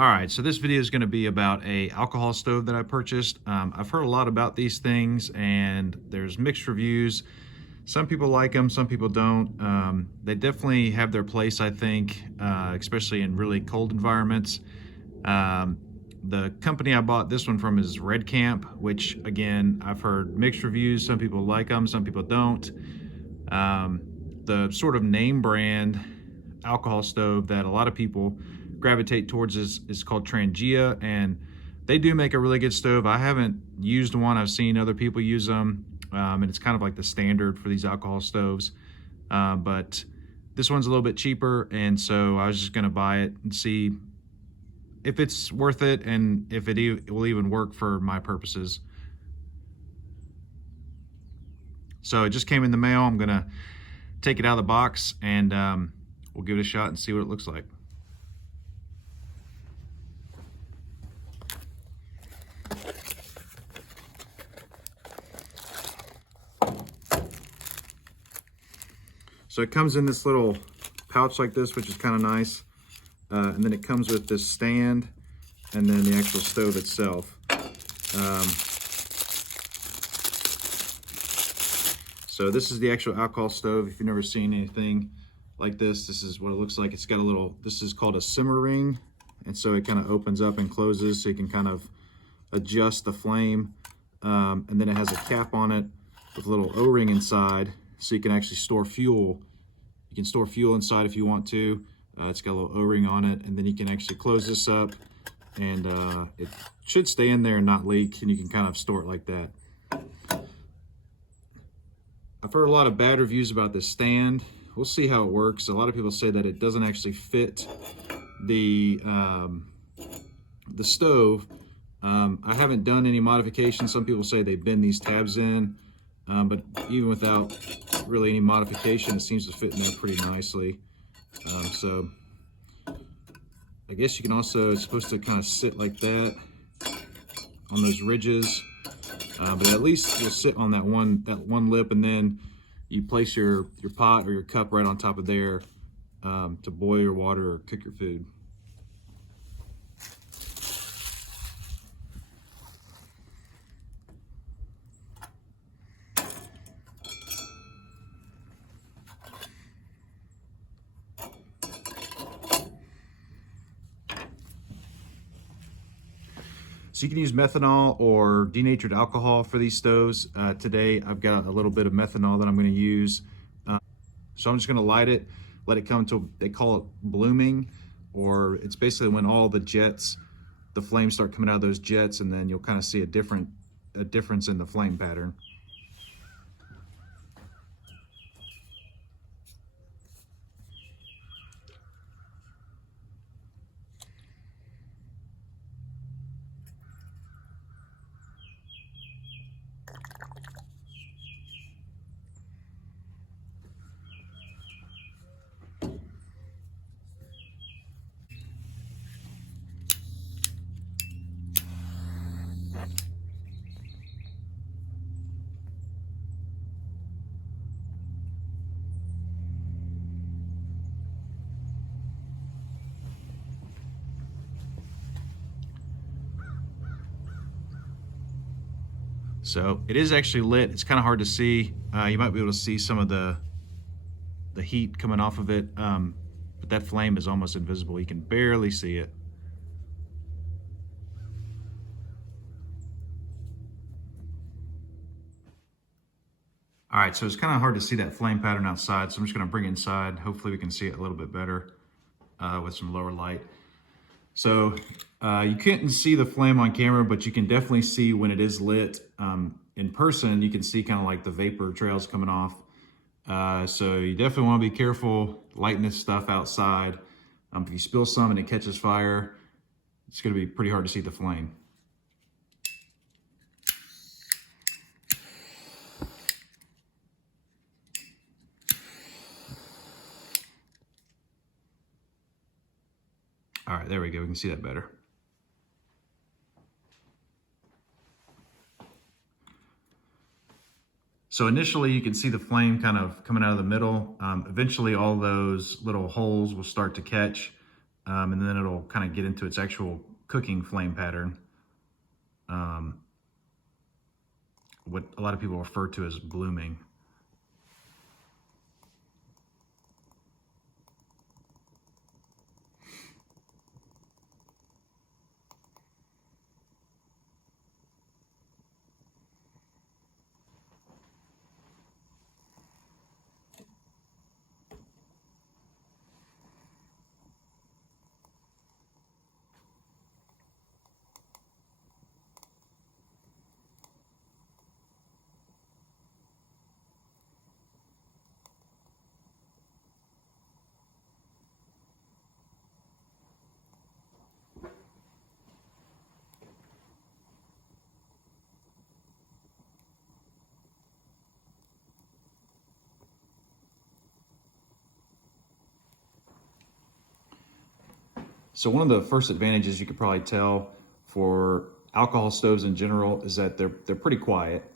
All right, so this video is going to be about a alcohol stove that I purchased. I've heard a lot about these things and there's mixed reviews. Some people like them, some people don't. They definitely have their place, I think, especially in really cold environments. The company I bought this one from is Red Camp, which again, I've heard mixed reviews. Some people like them, some people don't. The sort of name brand alcohol stove that a lot of people gravitate towards is called Trangia, and they do make a really good stove. I haven't used one. I've seen other people use them, and it's kind of like the standard for these alcohol stoves. But this one's a little bit cheaper, and so I was just going to buy it and see if it's worth it and if it will even work for my purposes. So it just came in the mail. I'm gonna take it out of the box and we'll give it a shot and see what it looks like. So it comes in this little pouch like this, which is kind of nice. And then it comes with this stand and then the actual stove itself. So this is the actual alcohol stove. If you've never seen anything like this, this is what it looks like. It's got a little, this is called a simmer ring. And so it kind of opens up and closes so you can kind of adjust the flame. And then it has a cap on it with a little O-ring inside so you can actually store fuel. You can store fuel inside if you want to. It's got a little O-ring on it, and then you can actually close this up and it should stay in there and not leak, and you can kind of store it like that. I've heard a lot of bad reviews about this stand. We'll see how it works. A lot of people say that it doesn't actually fit the stove. I haven't done any modifications. Some people say they bend these tabs in, but even without really any modification, it seems to fit in there pretty nicely. So I guess you can also, it's supposed to kind of sit like that on those ridges, but at least you'll sit on that one lip, and then you place your pot or your cup right on top of there to boil your water or cook your food. So you can use methanol or denatured alcohol for these stoves. Today I've got a little bit of methanol that I'm going to use. So I'm just going to light it, let it come to, they call it blooming, or it's basically when all the jets, the flames start coming out of those jets, and then you'll kind of see a difference in the flame pattern. So it is actually lit. It's kind of hard to see. You might be able to see some of the heat coming off of it, but that flame is almost invisible. You can barely see it. All right, so it's kind of hard to see that flame pattern outside, so I'm just gonna bring it inside. Hopefully we can see it a little bit better with some lower light. So you couldn't see the flame on camera, but you can definitely see when it is lit. In person, you can see kind of like the vapor trails coming off. So you definitely want to be careful lighting this stuff outside. If you spill some and it catches fire, it's going to be pretty hard to see the flame. All right, there we go. We can see that better. So initially you can see the flame kind of coming out of the middle. Eventually all those little holes will start to catch. and then it'll kind of get into its actual cooking flame pattern. What a lot of people refer to as blooming. So one of the first advantages you could probably tell for alcohol stoves in general is that they're pretty quiet,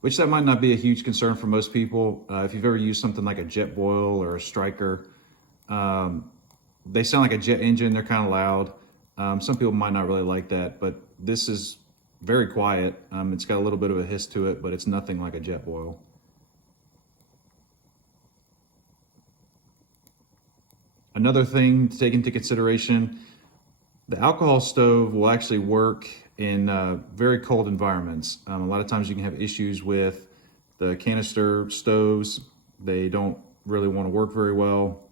which that might not be a huge concern for most people. If you've ever used something like a jet boil or a striker, they sound like a jet engine. They're kind of loud. Some people might not really like that, but this is very quiet. It's got a little bit of a hiss to it, but it's nothing like a jet boil. Another thing to take into consideration, the alcohol stove will actually work in very cold environments. A lot of times you can have issues with the canister stoves. They don't really want to work very well.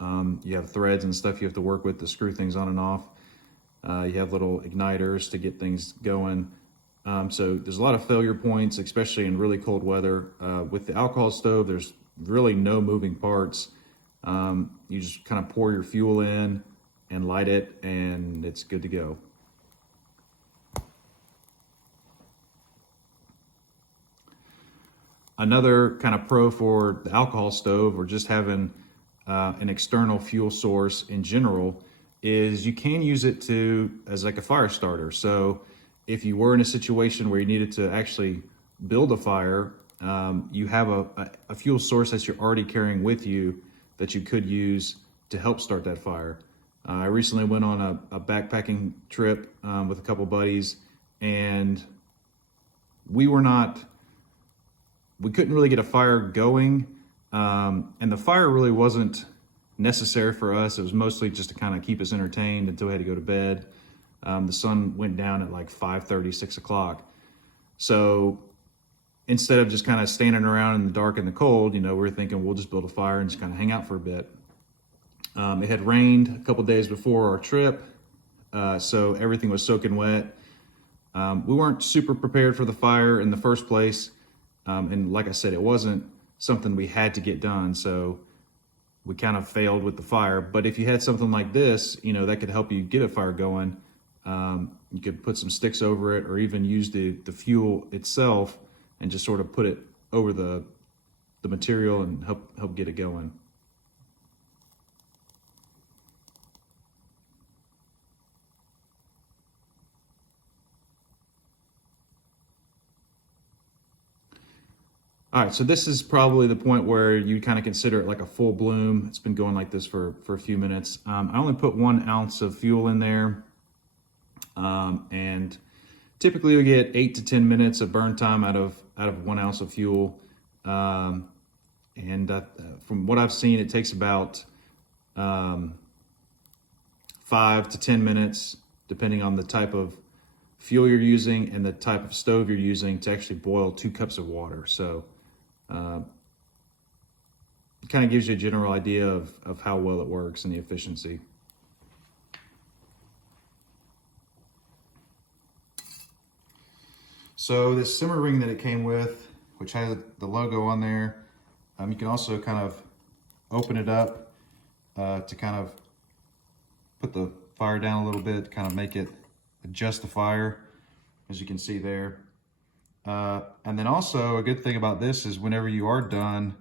You have threads and stuff you have to work with to screw things on and off. You have little igniters to get things going. So there's a lot of failure points, especially in really cold weather. With the alcohol stove, there's really no moving parts. You just kind of pour your fuel in and light it, and it's good to go. Another kind of pro for the alcohol stove, or just having an external fuel source in general, is you can use it as like a fire starter. So if you were in a situation where you needed to actually build a fire, you have a fuel source that you're already carrying with you that you could use to help start that fire. I recently went on a backpacking trip with a couple buddies, and we couldn't really get a fire going, and the fire really wasn't necessary for us. It was mostly just to kind of keep us entertained until we had to go to bed. The sun went down at like 5:30, 6 o'clock. So instead of just kind of standing around in the dark and the cold, we were thinking we'll just build a fire and just kind of hang out for a bit. It had rained a couple days before our trip, so everything was soaking wet. We weren't super prepared for the fire in the first place. And like I said, it wasn't something we had to get done, so we kind of failed with the fire. But if you had something like this, that could help you get a fire going. You could put some sticks over it, or even use the fuel itself and just sort of put it over the material and help get it going. All right, so this is probably the point where you kind of consider it like a full bloom. It's been going like this for a few minutes. I only put 1 ounce of fuel in there, and typically you get 8 to 10 minutes of burn time out of 1 ounce of fuel. From what I've seen, it takes about 5 to 10 minutes, depending on the type of fuel you're using and the type of stove you're using, to actually boil 2 cups of water. So it kind of gives you a general idea of how well it works and the efficiency. So this simmer ring that it came with, which has the logo on there, you can also kind of open it up to kind of put the fire down a little bit, kind of make it adjust the fire, as you can see there. And then also a good thing about this is whenever you are done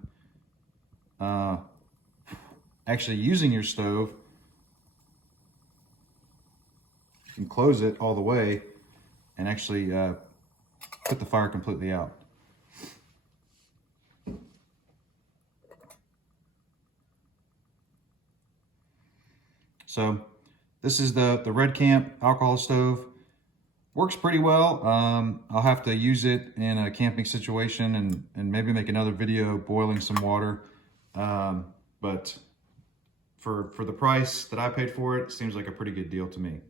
actually using your stove, you can close it all the way and actually put the fire completely out. So this is the Red Camp alcohol stove. Works pretty well. I'll have to use it in a camping situation and maybe make another video boiling some water. But for the price that I paid for it, it seems like a pretty good deal to me.